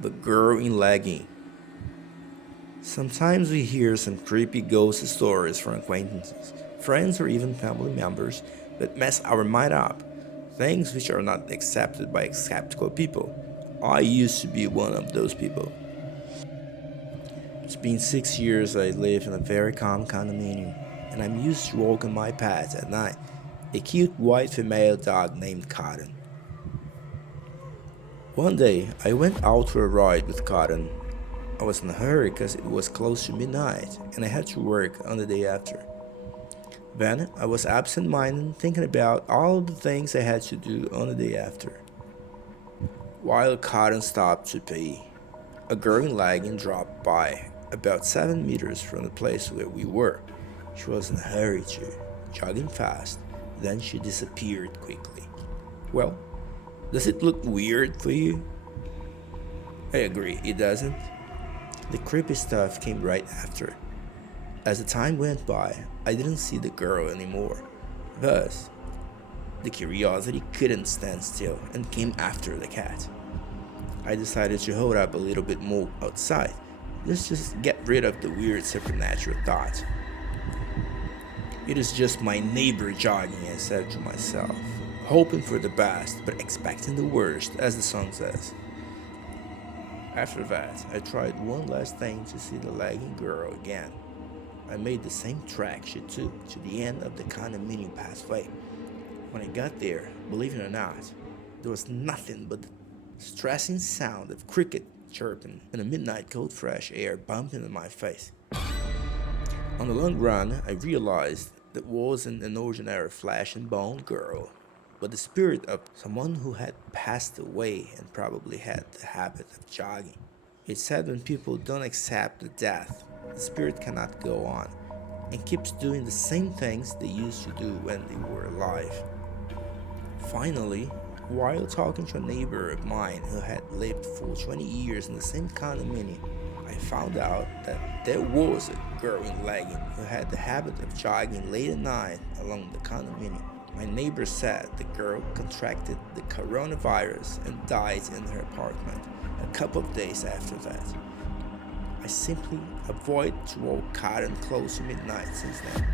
The girl in legging. Sometimes we hear some creepy ghost stories from acquaintances, friends, or even family members that mess our mind up. Things which are not accepted by skeptical people. I used to be one of those people. It's been 6 years I live in a very calm condominium, and I'm used to walking my pets at night. A cute white female dog named Cotton. One day, I went out for a ride with Cotton. I was in a hurry because it was close to midnight and I had to work on the day after. Then I was absent minded thinking about all the things I had to do on the day after. While Cotton stopped to pee, a girl in legging dropped by about 7 meters from the place where we were. She was in a hurry too, jogging fast, then she disappeared quickly. Well, does it look weird for you? I agree, it doesn't. The creepy stuff came right after. As the time went by, I didn't see the girl anymore. Thus, the curiosity couldn't stand still and came after the cat. I decided to hold up a little bit more outside. Let's just get rid of the weird supernatural thought. It is just my neighbor jogging, I said to myself, hoping for the best but expecting the worst, as the song says. After that, I tried one last thing to see the lagging girl again. I made the same track she took to the end of the condominium pathway. When I got there, believe it or not, there was nothing but the stressing sound of cricket chirping and the midnight cold fresh air bumping in my face. On the long run, I realized that wasn't an ordinary flesh and bone girl, but the spirit of someone who had passed away and probably had the habit of jogging. It's said when people don't accept the death, the spirit cannot go on and keeps doing the same things they used to do when they were alive. Finally, while talking to a neighbor of mine who had lived for 20 years in the same condominium, I found out that there was a girl in legging who had the habit of jogging late at night along the condominium. My neighbor said the girl contracted the coronavirus and died in her apartment a couple of days after that. I simply avoid to walk Cotton close to midnight since then.